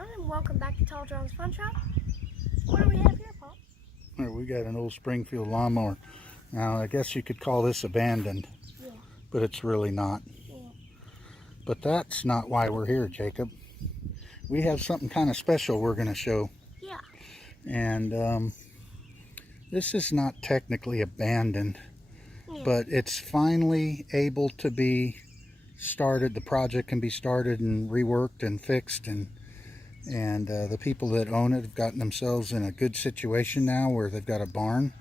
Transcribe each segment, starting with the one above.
everyone, and welcome back to Tall John's Fun Shop. What do we have here, Paul? Here we got an old Springfield lawnmower. Now, I guess you could call this abandoned, Yeah. but it's really not. Yeah. But that's not why we're here, Jacob. We have something kind of special we're going to show. Yeah. And this is not technically abandoned, Yeah. but it's finally able to be started. The project can be started and reworked and fixed, and the people that own it have gotten themselves in a good situation now where they've got a barn.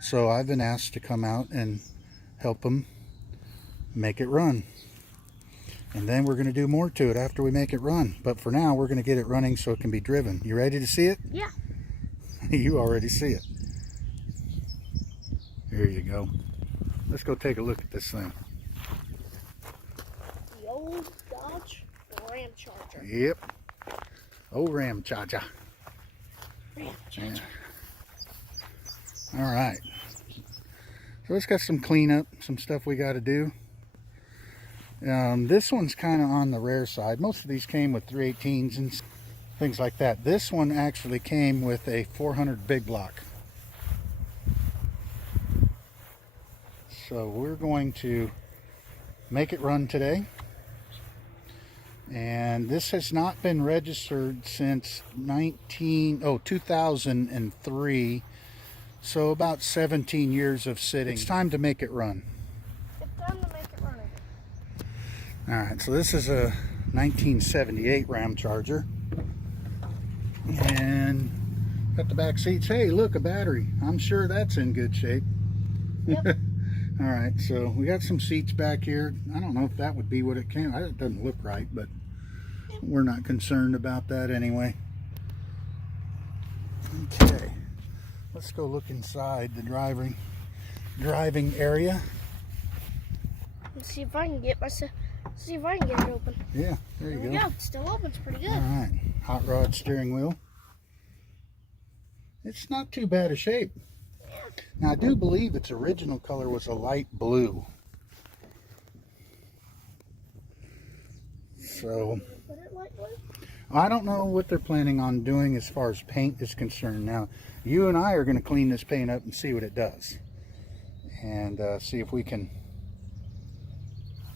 So I've been asked to come out and help them make it run. And then we're going to do more to it after we make it run. But for now, we're going to get it running so it can be driven. You ready to see it? Yeah. You already see it. Here you go. Let's go take a look at this thing. The old Dodge RAMCHARGER. Yep. Oh, RAMCHARGER. RAMCHARGER. All right. So it's got some cleanup, some stuff we got to do. This one's kind of on the rare side. Most of these came with 318s and things like that. This one actually came with a 400 big block. So we're going to make it run today. And this has not been registered since 2003. So about 17 years of sitting. It's time to make it run. It's time to make it run again. All right, so this is a 1978 RAMCHARGER. And got the back seats. Hey, look, a battery. I'm sure that's in good shape. Yep. All right, so we got some seats back here. I don't know if that would be what it came. It doesn't look right, but we're not concerned about that anyway. Okay, let's go look inside the driving area. Let's see if I can get myself. See if I can get it open. Yeah, there you There go. we go. It's still open. It's pretty good. All right, hot rod steering wheel. It's not too bad a shape. Now, I do believe its original color was a light blue. So, Put it light blue. I don't know what they're planning on doing as far as paint is concerned. Now, you and I are going to clean this paint up and see what it does. And see if we can,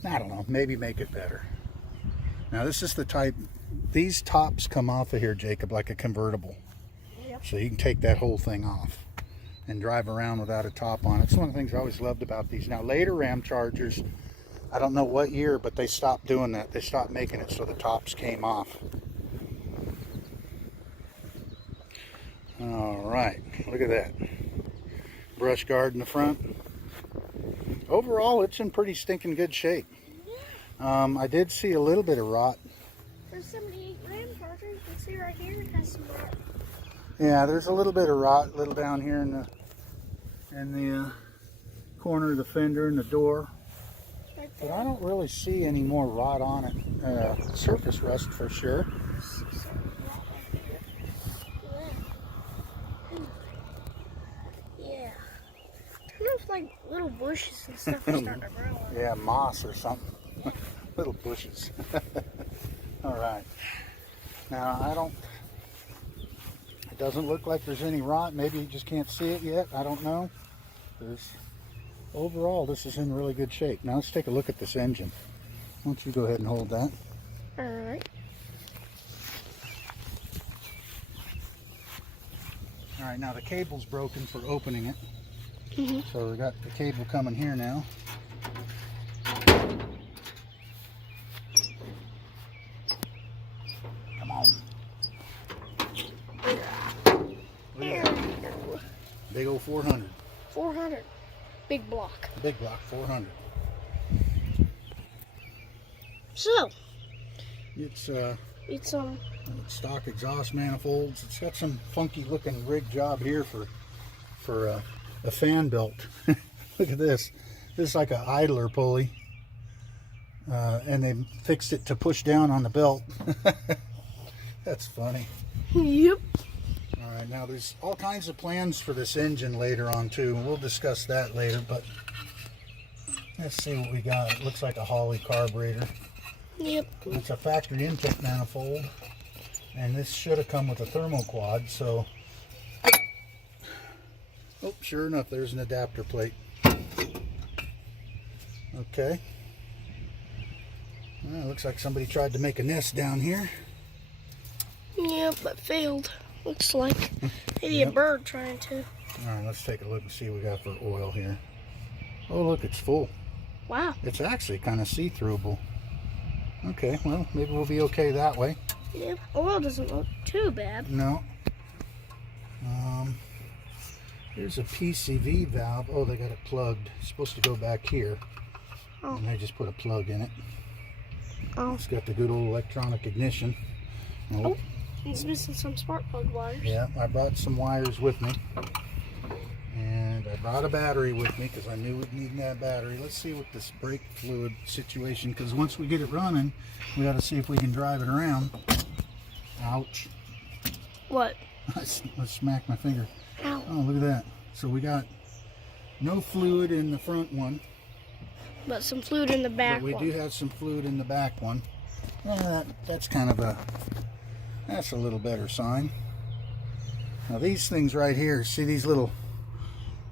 I don't know, maybe make it better. Now, this is the type, these tops come off of here, Jacob, like a convertible. Yep. So you can take that whole thing off and drive around without a top on it. It's one of the things I always loved about these. Now, later RAMCHARGERs, I don't know what year, but they stopped doing that. They stopped making it so the tops came off. All right, look at that. Brush guard in the front. Overall, it's in pretty stinking good shape. I did see a little bit of rot. For 78 RAMCHARGER, you can see right here it has some rot. Yeah, there's a little bit of rot, a little down here in the corner of the fender and the door. Right But there. I don't really see any more rot on it. Surface rust for sure. See some rot right there. Yeah. It looks like little bushes and stuff are starting to grow on it. Yeah, moss or something. Little bushes. All right. Now, it doesn't look like there's any rot. Maybe you just can't see it yet. I don't know. Overall, this is in really good shape. Now, let's take a look at this engine. Why don't you go ahead and hold that? Alright. All right, now the cable's broken for opening it. Mm-hmm. So we got the cable coming here now. Come on. Look at that. Big old 400. 400. Big block. Big block 400. So, It's stock exhaust manifolds. It's got some funky looking rig job here for a fan belt. Look at this. This is like an idler pulley. And they fixed it to push down on the belt. That's funny. yep. All right, now there's all kinds of plans for this engine later on too. We'll discuss that later, but let's see what we got. It looks like a Holley carburetor. Yep. It's a factory intake manifold. And this should have come with a thermoquad, so... Oh, sure enough, there's an adapter plate. Okay. Well, it looks like somebody tried to make a nest down here. Yeah, but failed. Looks like maybe a bird trying to. Alright, let's take a look and see what we got for oil here. Oh, look, it's full. Wow. It's actually kind of see-throughable. Okay, well, maybe we'll be okay that way. Yeah, oil doesn't look too bad. No. Here's a PCV valve. Oh, they got it plugged. It's supposed to go back here. Oh. And they just put a plug in it. Oh. It's got the good old electronic ignition. Oh, it's missing some spark plug wires. Yeah, I brought some wires with me. And I brought a battery with me because I knew we'd need that battery. Let's see what this brake fluid situation, because once we get it running, we got to see if we can drive it around. Ouch. What? I smacked my finger. Ow. Oh, look at that. So we got no fluid in the front one. But some fluid in the back But we do have some fluid in the back one. That's kind of that's a little better sign. Now these things right here, see these little,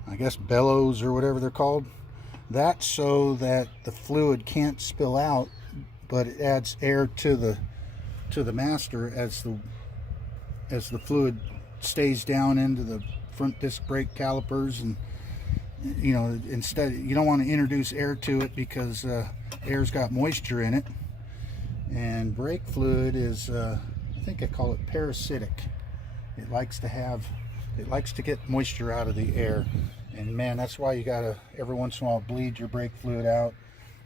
I guess bellows or whatever they're called? That's so that the fluid can't spill out, but it adds air to the master as the fluid stays down into the front disc brake calipers. And you know, instead, you don't want to introduce air to it because air's got moisture in it. And brake fluid is I think I call it parasitic. It likes to get moisture out of the air. And man, that's why you gotta every once in a while bleed your brake fluid out.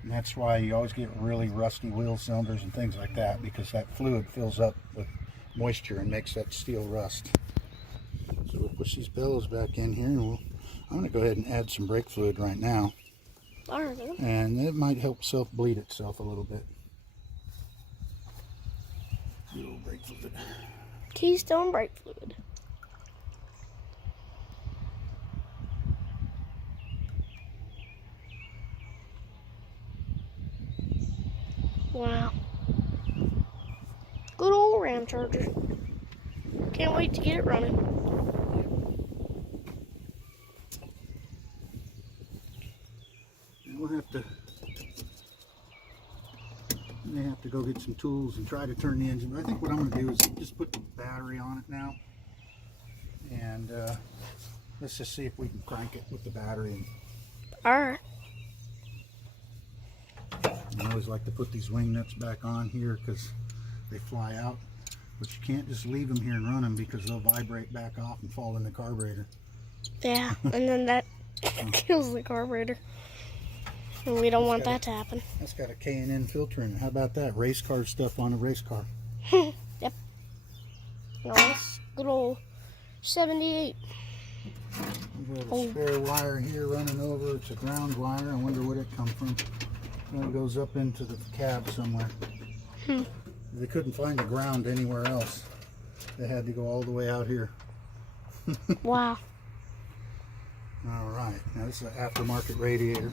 And that's why you always get really rusty wheel cylinders and things like that, because that fluid fills up with moisture and makes that steel rust. So we'll push these bellows back in here, and I'm going to go ahead and add some brake fluid right now. Alright. And it might help self-bleed itself a little bit. Good old brake fluid. Keystone brake fluid. Wow. Good old RAMCHARGER. Can't wait to get it running. And we'll have to go get some tools and try to turn the engine. But I think what I'm going to do is just put the battery on it now. And let's just see if we can crank it with the battery. Alright. I always like to put these wing nuts back on here because they fly out. But you can't just leave them here and run them because they'll vibrate back off and fall in the carburetor. Yeah, and then that kills the carburetor. And we don't want that to happen. That's got a K&N filter in it. How about that? Race car stuff on a race car. Yep. Nice. Good old 78. We've got a spare wire here running over. It's a ground wire. I wonder what it comes from. Well, it goes up into the cab somewhere. They couldn't find the ground anywhere else. They had to go all the way out here. Wow. All right. Now this is an aftermarket radiator.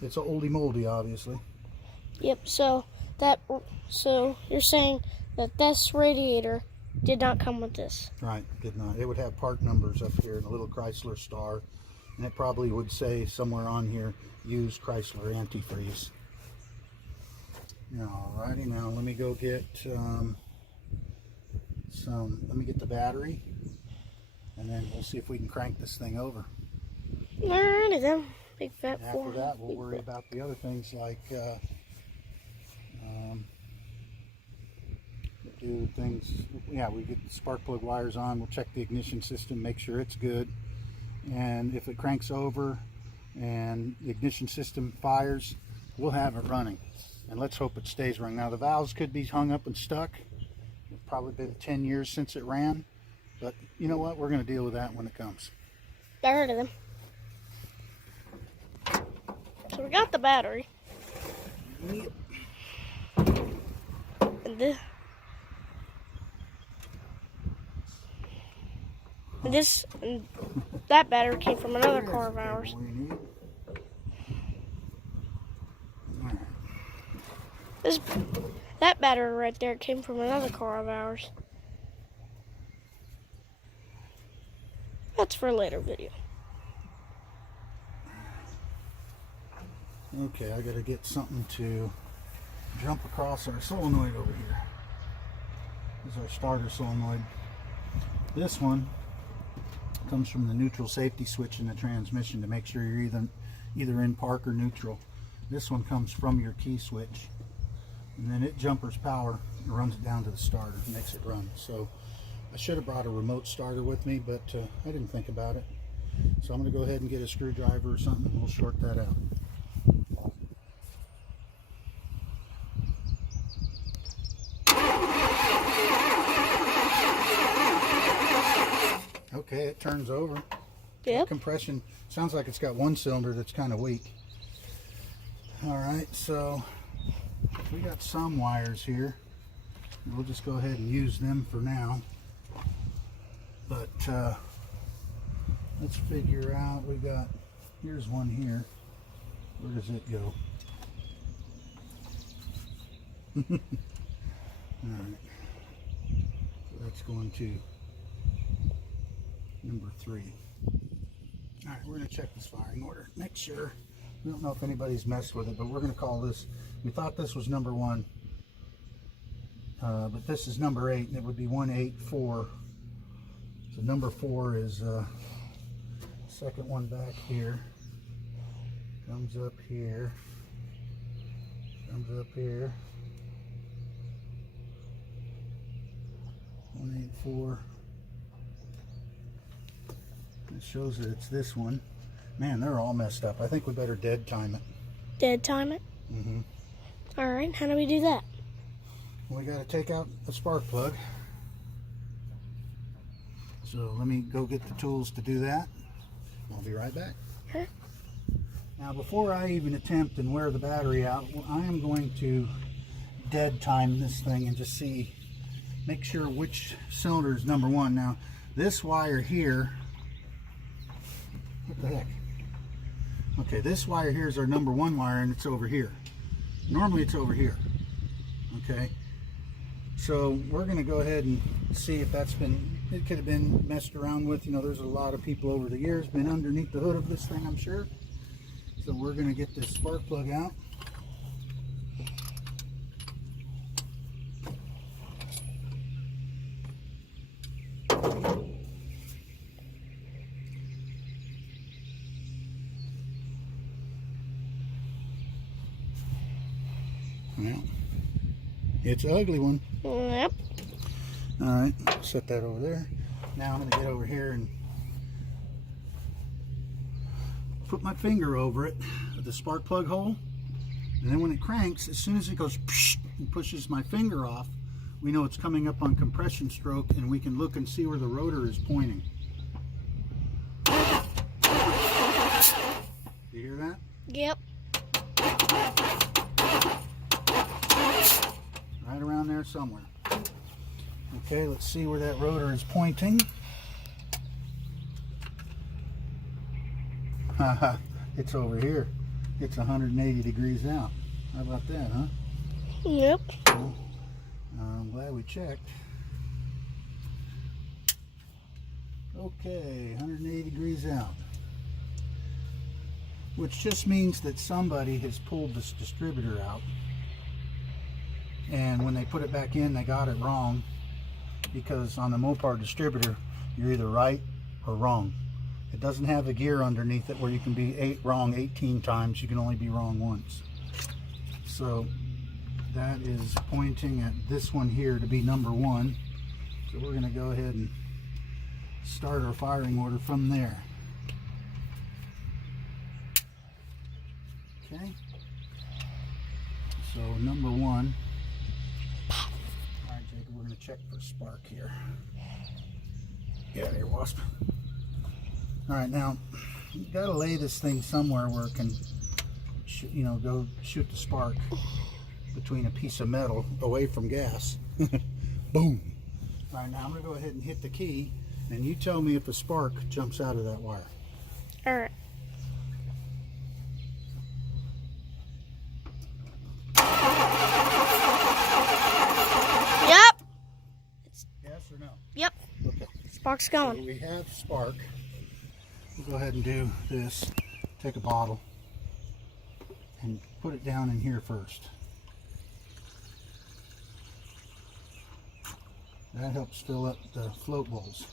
It's an oldie moldy, obviously. Yep. So you're saying that this radiator did not come with this? Right. Did not. It would have part numbers up here and a little Chrysler star, and it probably would say somewhere on here, use Chrysler antifreeze. Alrighty, now let me go get let me get the battery, and then we'll see if we can crank this thing over. Alrighty then, big fat After four. that, we'll worry about the other things like do things. Yeah, we get the spark plug wires on. We'll check the ignition system, make sure it's good, and if it cranks over and the ignition system fires, we'll have it running. And let's hope it stays running. Now the valves could be hung up and stuck. It's probably been 10 years since it ran. But you know what? We're going to deal with that when it comes. I heard of them. So we got the battery. Yep. And that battery came from another car of ours. That battery right there came from another car of ours. That's for a later video. Okay, I gotta get something to jump across our solenoid over here. This is our starter solenoid. This one comes from the neutral safety switch in the transmission to make sure you're either in park or neutral. This one comes from your key switch, and then it jumpers power and runs it down to the starter and makes it run. So I should have brought a remote starter with me, but I didn't think about it. So I'm going to go ahead and get a screwdriver or something and we'll short that out. Okay, it turns over. Yep. Compression sounds like it's got one cylinder that's kind of weak. Alright, so we got some wires here. We'll just go ahead and use them for now. But let's figure out, here's one here. Where does it go? Alright, so that's going to number 3. Alright, we're going to check this firing order. Make sure. We don't know if anybody's messed with it, but we're going to call this, we thought this was number 1. But this is number 8, and it would be 184. So number 4 is second one back here. Comes up here. Comes up here. 184. It shows that it's this one. Man, they're all messed up. I think we better dead time it. Dead time it? Mm-hmm. Alright, how do we do that? We got to take out the spark plug. So let me go get the tools to do that. I'll be right back. Okay. Now before I even attempt and wear the battery out, I am going to dead time this thing and just see, make sure which cylinder is number 1. Now this wire here, what the heck? Okay, this wire here is our number 1 wire and it's over here. Normally it's over here. Okay, so we're going to go ahead and see if that's been, it could have been messed around with. You know, there's a lot of people over the years been underneath the hood of this thing, I'm sure. So we're going to get this spark plug out. Well, it's an ugly one. Yep. Alright, set that over there. Now I'm going to get over here and put my finger over it, the spark plug hole. And then when it cranks, as soon as it goes psh, and pushes my finger off, we know it's coming up on compression stroke and we can look and see where the rotor is pointing. You hear that? Yep. Right around there somewhere. Okay, let's see where that rotor is pointing. Haha, it's over here. It's 180 degrees out. How about that, huh? Yep. Well, I'm glad we checked. Okay, 180 degrees out. Which just means that somebody has pulled this distributor out. And when they put it back in, they got it wrong. Because on the Mopar distributor, you're either right or wrong. It doesn't have a gear underneath it where you can be wrong 18 times. You can only be wrong once. So that is pointing at this one here to be number 1. So we're going to go ahead and start our firing order from there. Okay. So number 1. Alright, Jacob, we're going to check for spark here. Get out of here, wasp. Alright, now, you've got to lay this thing somewhere where it can, you know, go shoot the spark between a piece of metal away from gas. Boom. Alright, now I'm going to go ahead and hit the key, and you tell me if a spark jumps out of that wire. Alright. Spark's going. So we have spark. We'll go ahead and do this. Take a bottle and put it down in here first. That helps fill up the float bowls.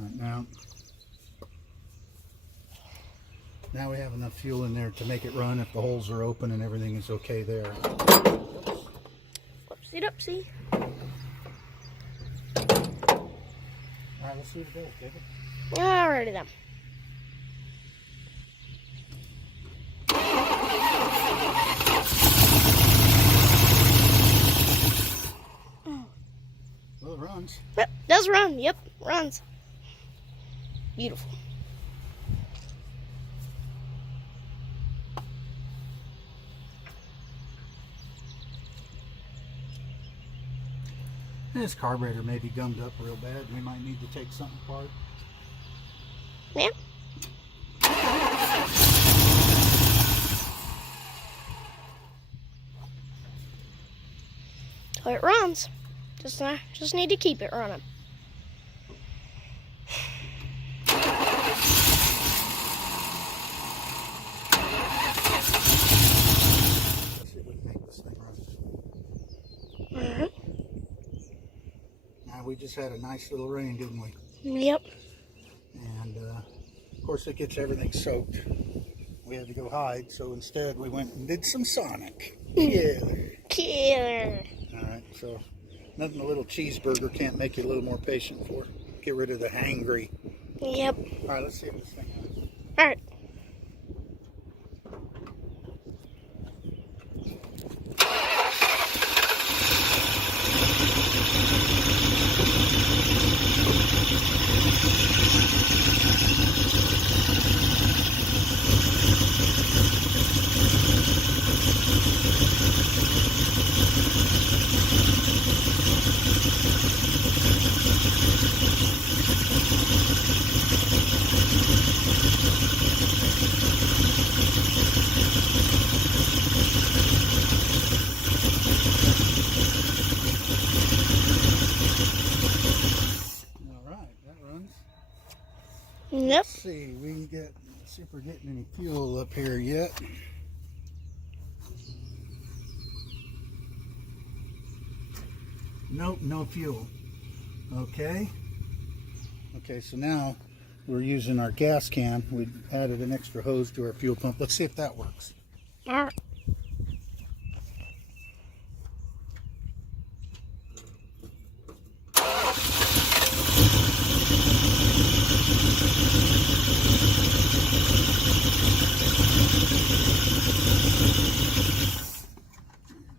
Right, now we have enough fuel in there to make it run if the holes are open and everything is okay there. Whoopsie doopsie. Alright, let's see what it goes, David. Alrighty then. Well, it runs. Yep, does run. Yep, runs. Beautiful. This carburetor may be gummed up real bad. We might need to take something apart. Yeah. So it runs. Just need to keep it running. Let's see if we can make this thing run. Alright. Now we just had a nice little rain, didn't we? Yep. And of course it gets everything soaked. We had to go hide, so instead we went and did some Sonic. Killer. Killer. Alright, so nothing a little cheeseburger can't make you a little more patient for. Get rid of the hangry. Yep. Alright, let's see if this thing runs. Alright. Yep. Let's see, let's see if we're getting any fuel up here yet. Nope, no fuel. Okay. Okay, so now we're using our gas can. We added an extra hose to our fuel pump. Let's see if that works. Alright.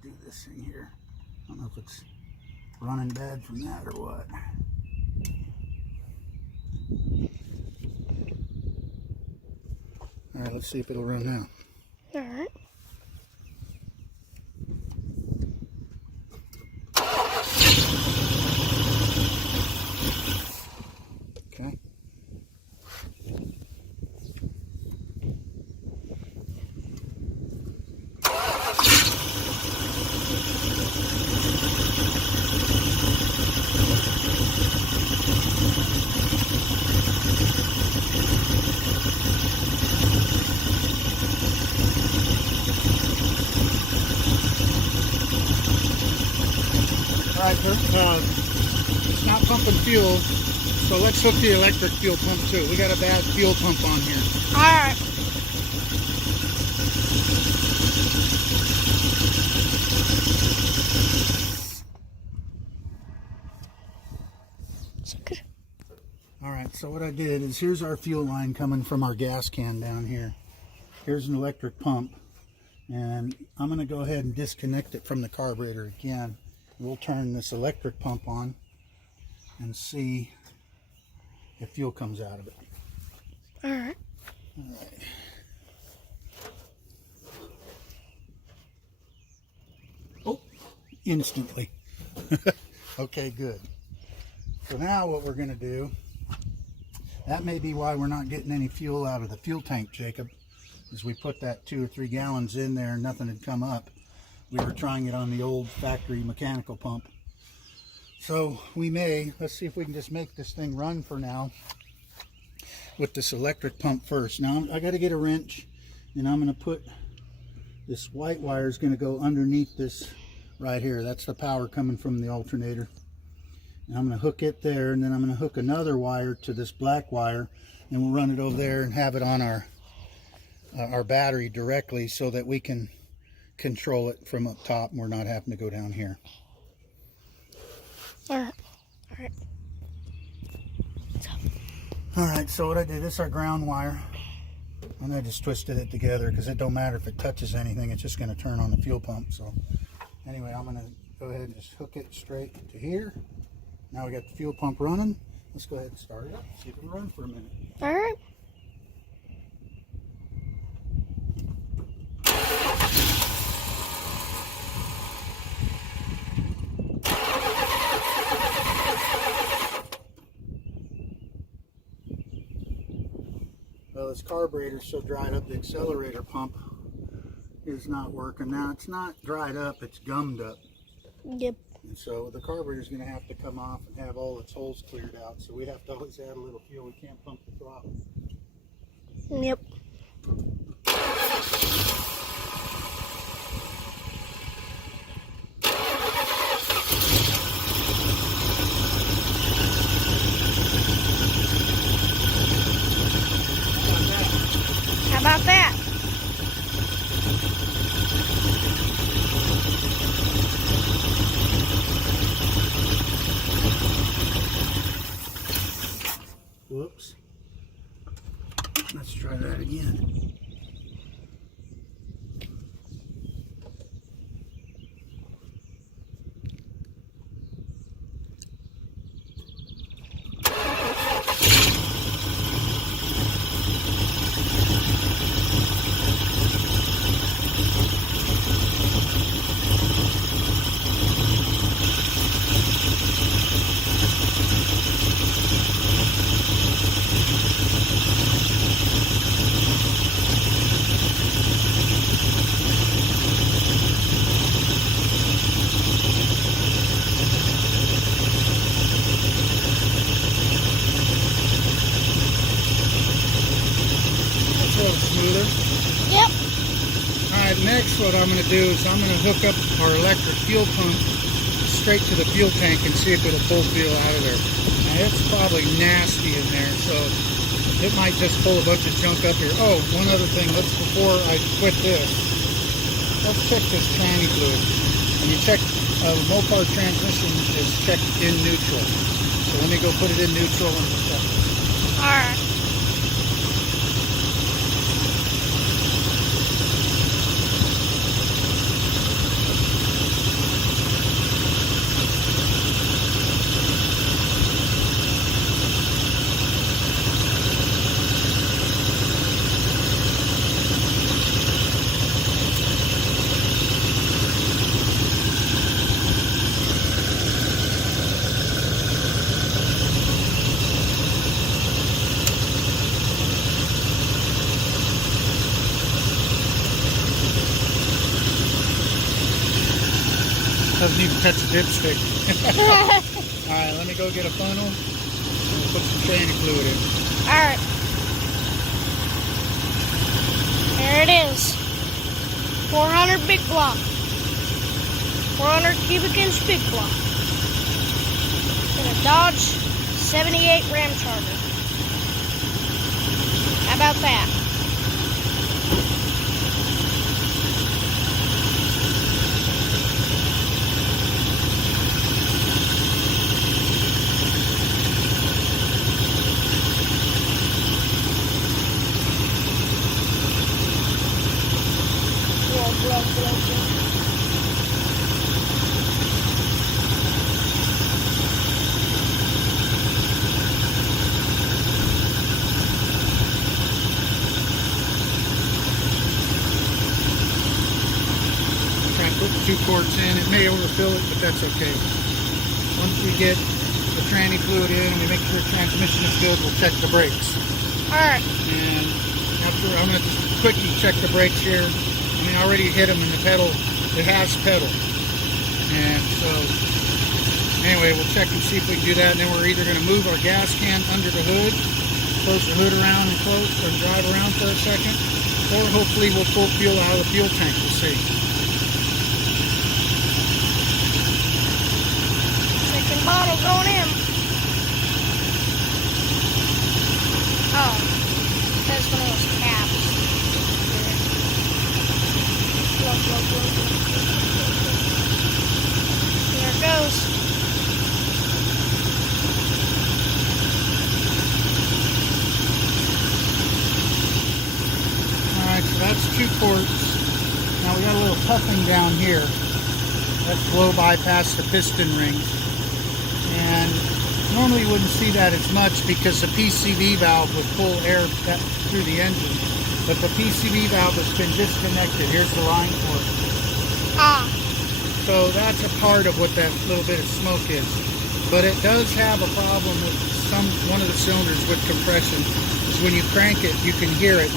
Do this thing here. I don't know if it's running bad from that or what. All right, let's see if it'll run now. Alright. Okay. All right, it's not pumping fuel, so let's hook the electric fuel pump too. We got a bad fuel pump on here. Alright. All right, so what I did is here's our fuel line coming from our gas can down here. Here's an electric pump, and I'm going to go ahead and disconnect it from the carburetor again. We'll turn this electric pump on and see if fuel comes out of it. Alright. All right. instantly. Okay, good. So now what we're going to do, that may be why we're not getting any fuel out of the fuel tank, Jacob, is we put that 2 or 3 gallons in there and nothing had come up. We were trying it on the old factory mechanical pump. So let's see if we can just make this thing run for now with this electric pump first. Now I got to get a wrench, and I'm going to put this white wire is going to go underneath this right here. That's the power coming from the alternator. And I'm going to hook it there, and then I'm going to hook another wire to this black wire, and we'll run it over there and have it on our battery directly so that we can control it from up top and we're not having to go down here. All right. All right, so what I did, this is our ground wire, and I just twisted it together because it don't matter if it touches anything, it's just going to turn on the fuel pump. So anyway, I'm going to go ahead and just hook it straight to here. Now we got the fuel pump running. Let's go ahead and start it up, see if it can run for a minute. All right. Well, this carburetor's so dried up, the accelerator pump is not working. Now it's not dried up, it's gummed up. Yep. And so the carburetor's going to have to come off and have all its holes cleared out. So we have to always add a little fuel. We can't pump the throttle. Yep. How about that? Whoops. Let's try that again. Smoother. Yep. Alright, next what I'm going to do is I'm going to hook up our electric fuel pump straight to the fuel tank and see if it'll pull fuel out of there. Now it's probably nasty in there, so it might just pull a bunch of junk up here. Oh, one other thing, before I quit this, let's check this tranny fluid. When you check Mopar transmission is checked in neutral. So let me go put it in neutral and check it. Alright. Doesn't even touch the dipstick. Alright, let me go get a funnel and put some tranny fluid in. Alright. There it is. 400 big block. 400 cubic inch big block. In a Dodge 78 RAMCHARGER. How about that? 2 quarts in. It may overfill it, but that's okay. Once we get the tranny fluid in and we make sure transmission is good, we'll check the brakes. Alright. And after, I'm going to just quickly check the brakes here. I mean, I already hit them and the pedal, it has pedal. And so, anyway, we'll check and see if we can do that. And then we're either going to move our gas can under the hood, close the hood around and close, or drive around for a second. Or hopefully we'll pull fuel out of the fuel tank. We'll see. Second bottle going in. Oh, that's one of those caps. There it goes. Alright, so that's 2 quarts. Now we got a little puffing down here. That's blow by past the piston rings. And normally you wouldn't see that as much because the PCV valve would pull air through the engine. But the PCV valve has been disconnected. Here's the line for it. Ah. So that's a part of what that little bit of smoke is. But it does have a problem with one of the cylinders with compression. Is when you crank it, you can hear it.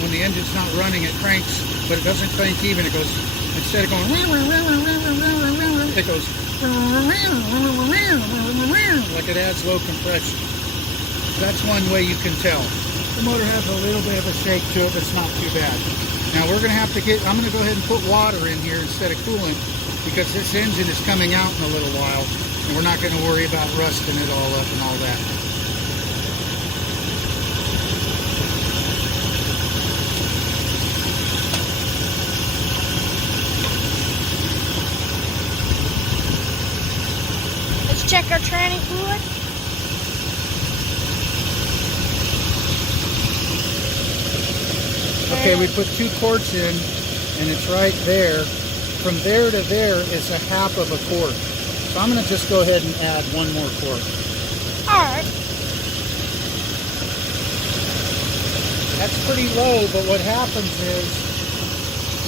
When the engine's not running, it cranks, but it doesn't crank even. It goes, instead of going, it goes like it has low compression. That's one way you can tell. The motor has a little bit of a shake to it, but it's not too bad. Now we're going to have to I'm going to go ahead and put water in here instead of coolant because this engine is coming out in a little while and we're not going to worry about rusting it all up and all that. Let's check our tranny fluid. Okay, we put 2 quarts in, and it's right there. From there to there is a half of a quart. So I'm going to just go ahead and add 1 more quart. Alright. That's pretty low, but what happens is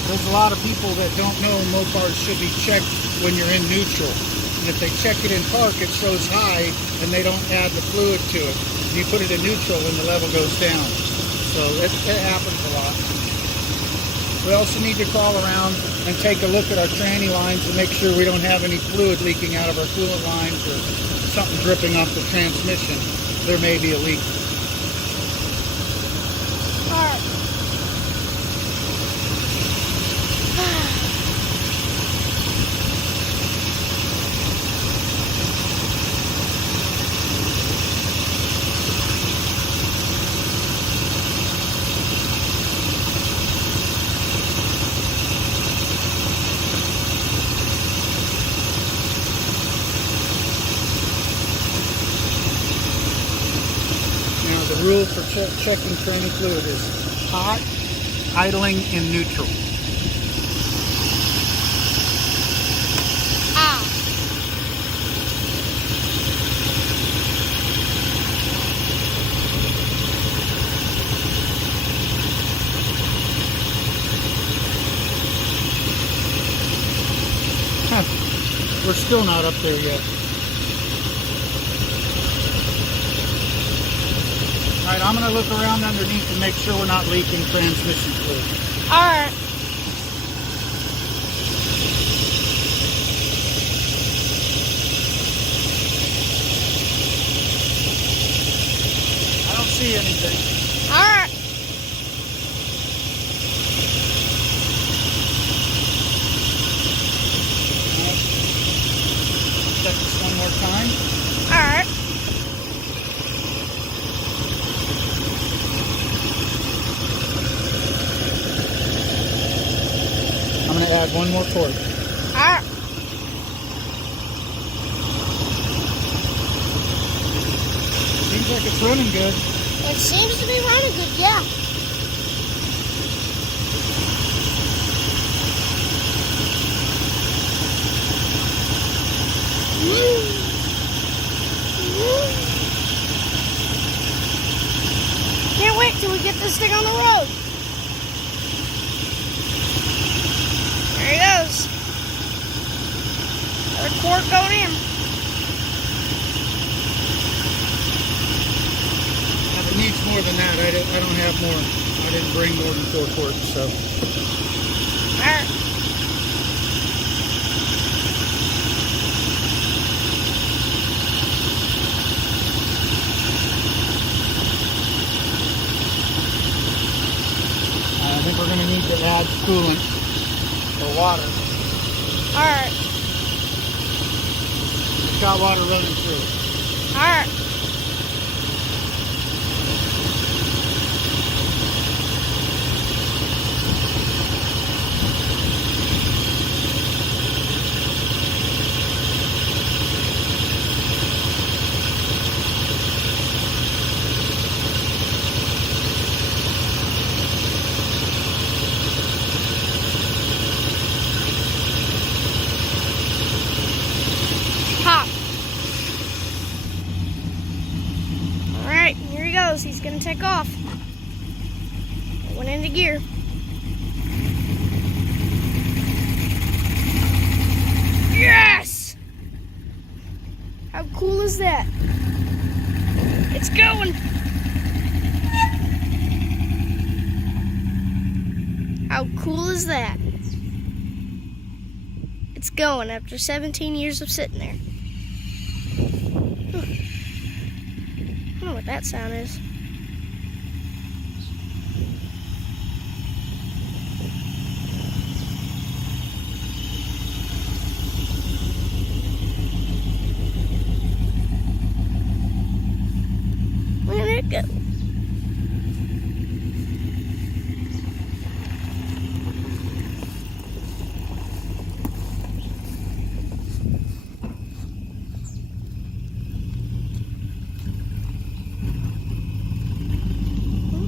there's a lot of people that don't know Mopars should be checked when you're in neutral. And if they check it in park, it shows high, and they don't add the fluid to it. And you put it in neutral, and the level goes down. So it happens a lot. We also need to crawl around and take a look at our tranny lines and make sure we don't have any fluid leaking out of our coolant lines or something dripping off the transmission. There may be a leak. Alright. The rule for checking tranny fluid is hot, idling, in neutral. Ah. Huh. We're still not up there yet. Alright, I'm going to look around underneath and make sure we're not leaking transmission fluid. Alright. I don't see anything. Alright. Check this one more time. Alright. I'm going to add 1 more quart. Alright. Seems like it's running good. It seems to be running good, yeah. Can't wait till we get this thing on the road. There he goes. can bring more than 4 quarts, so. Alright. I think we're going to need to add coolant or water. Alright. It's got water running through. Alright. Pop. Alright, here he goes. He's gonna take off. It went into gear. Yes! How cool is that? It's going. How cool is that? It's going after 17 years of sitting there. I don't know what that sound is. Where did it go?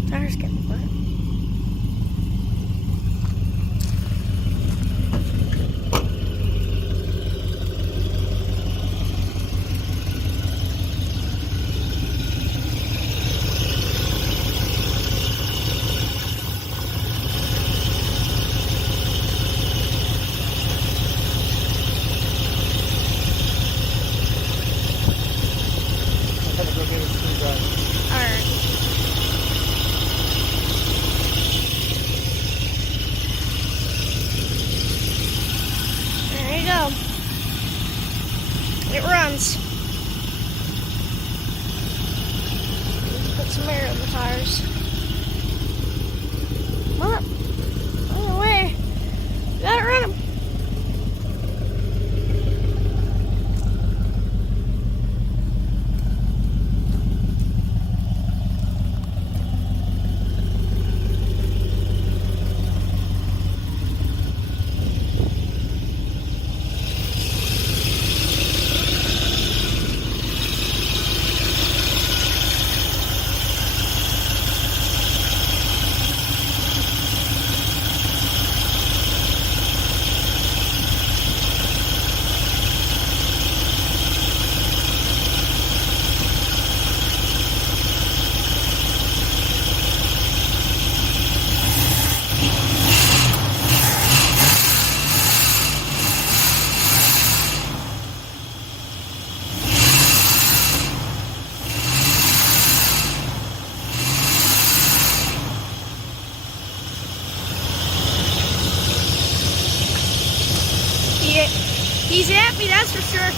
Tire's getting wet. I'm going to go get a screwdriver. Alright. There you go. It runs. Put some air in the tires. Come on. On the way. Got it running. He's happy, that's for sure.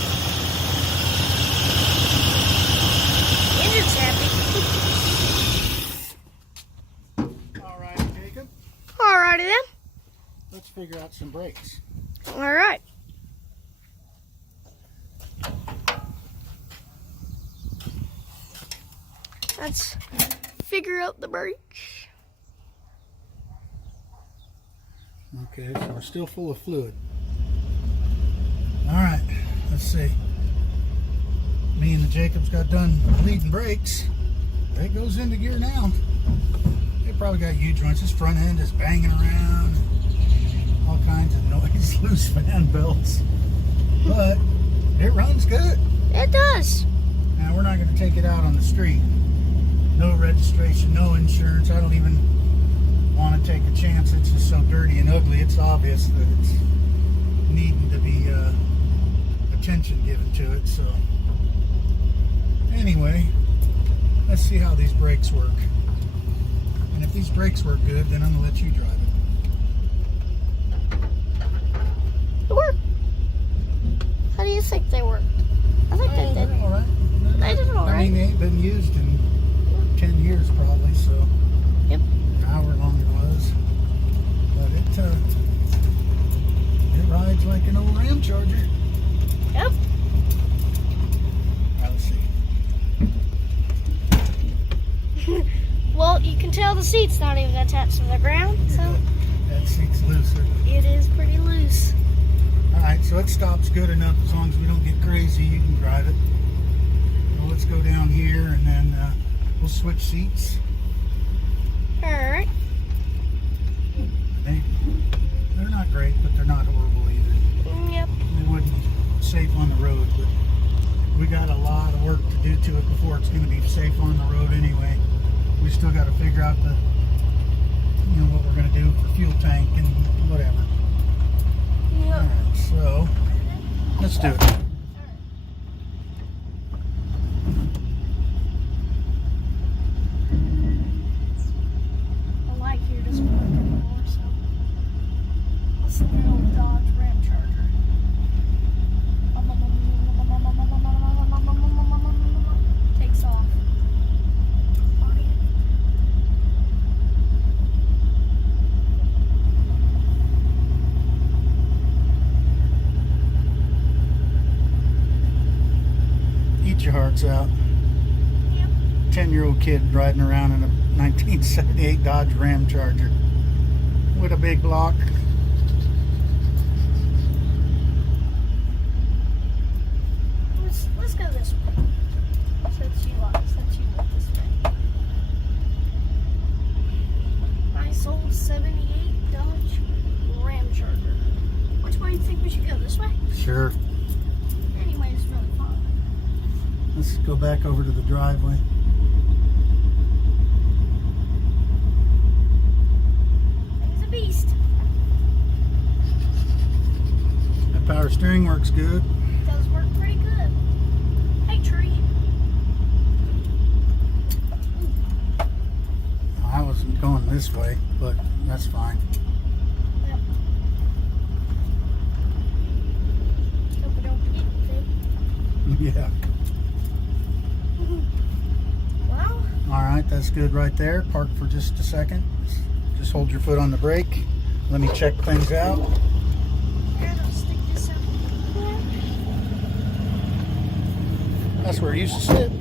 Engine's happy. Alright, Jacob. Alrighty then. Let's figure out some brakes. Alright. Let's figure out the brakes. Okay, so we're still full of fluid. Alright, let's see. Me and the Jacobs got done bleeding brakes. It goes into gear now. It probably got U-joints. This front end is banging around. All kinds of noise, loose fan belts. But it runs good. It does. Now we're not going to take it out on the street. No registration, no insurance. I don't even want to take a chance. It's just so dirty and ugly. It's obvious that it's needing to be attention given to it. So anyway, let's see how these brakes work. And if these brakes work good, then I'm gonna let you drive it. It worked. How do you think they worked? I think they did. They're all right. They did all I mean, right. they ain't been used in 10 years probably, so. Yep. However long it was. But it rides like an old RAMCHARGER. Yep. Let's see. Well, you can tell the seat's not even attached to the ground, so That seat's looser. it is pretty loose. Alright, so it stops good enough as long as we don't get crazy. You can drive it. Well, let's go down here and then we'll switch seats. Alright. They're not great, but they're not horrible either. Yep. They wouldn't be safe on the road, but we got a lot of work to do to it before it's going to be safe on the road anyway. We still got to figure out what we're going to do for fuel tank and whatever. Yep. Alright, so let's do it. The light here doesn't work anymore, so let's look at old Dodge RAMCHARGER. Takes off. Eat your hearts out. Yep. 10-year-old kid riding around in a 1978 Dodge RAMCHARGER with a big block. Let's go this way. Since you went this way. Nice old 78 Dodge RAMCHARGER. Which way do you think we should go? This way? Sure. Anyway, it's really fun. Let's go back over to the driveway. Thing's a beast. That power steering works good. It does work pretty good. Hey, tree. I wasn't going this way, but that's fine. Yep. Hope I don't forget anything. Yeah. Well, Alright, that's good right there. Park for just a second. Just hold your foot on the brake. Let me check things out. here, I'll stick this up. That's where it used to sit.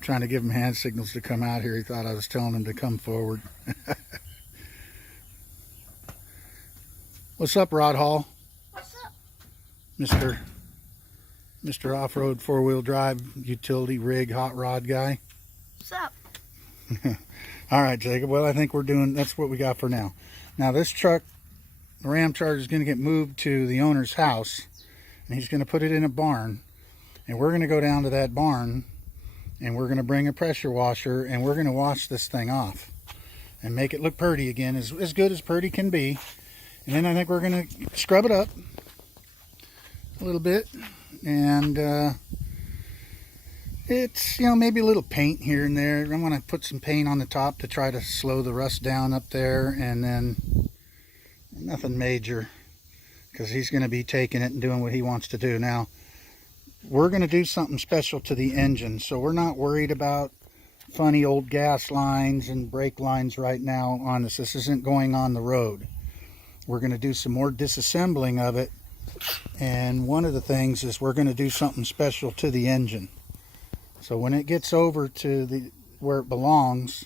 Trying to give him hand signals to come out here. He thought I was telling him to come forward. What's up, Rod Hall? What's up? Mr. Off-Road 4-wheel drive utility rig hot rod guy. What's up? All right, Jacob. Well, I think that's what we got for now. Now, this truck, the RAMCHARGER, is going to get moved to the owner's house, and he's going to put it in a barn. And we're going to go down to that barn, and we're going to bring a pressure washer, and we're going to wash this thing off and make it look pretty again, as good as pretty can be. And then I think we're going to scrub it up a little bit, and it's, maybe a little paint here and there. I'm going to put some paint on the top to try to slow the rust down up there, and then nothing major, because he's going to be taking it and doing what he wants to do. Now, we're going to do something special to the engine, so we're not worried about funny old gas lines and brake lines right now on this. This isn't going on the road. We're going to do some more disassembling of it, and one of the things is we're going to do something special to the engine. So when it gets over to where it belongs,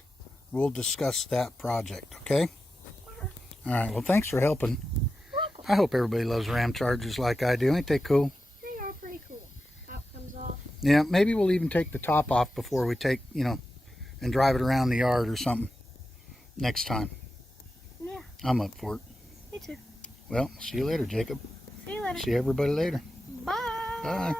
we'll discuss that project, okay? All right, well, thanks for helping. I hope everybody loves RAMCHARGERs like I do. Ain't they cool? They are pretty cool. Top comes off. Yeah, maybe we'll even take the top off before we take, and drive it around the yard or something next time. Yeah. I'm up for it. Me too. Well, see you later, Jacob. See you later. See everybody later. Bye. Bye.